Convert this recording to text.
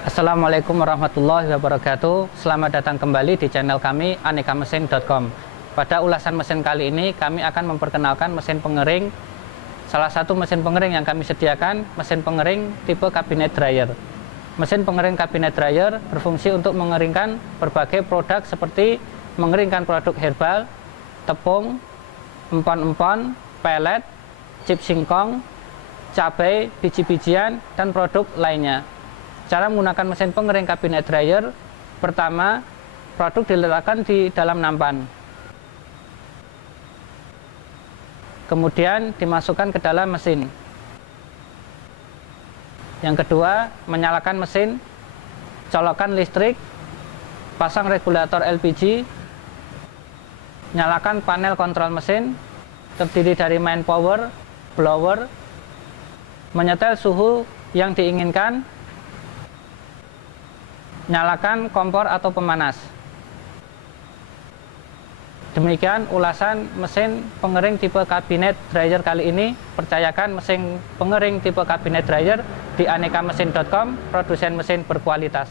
Assalamualaikum warahmatullahi wabarakatuh. Selamat datang kembali di channel kami anekamesin.com. Pada ulasan mesin kali ini kami akan memperkenalkan mesin pengering. Salah satu mesin pengering yang kami sediakan, mesin pengering tipe cabinet dryer. Mesin pengering cabinet dryer berfungsi untuk mengeringkan berbagai produk seperti mengeringkan produk herbal, tepung, empon-empon, pelet, chip singkong, cabai, biji-bijian, dan produk lainnya. Cara menggunakan mesin pengering cabinet dryer: pertama, produk diletakkan di dalam nampan, kemudian dimasukkan ke dalam mesin. Yang kedua, menyalakan mesin, colokkan listrik, pasang regulator LPG, nyalakan panel kontrol mesin, terdiri dari main power, blower, menyetel suhu yang diinginkan, nyalakan kompor atau pemanas. Demikian ulasan mesin pengering tipe cabinet dryer kali ini. Percayakan mesin pengering tipe cabinet dryer di anekamesin.com, produsen mesin berkualitas.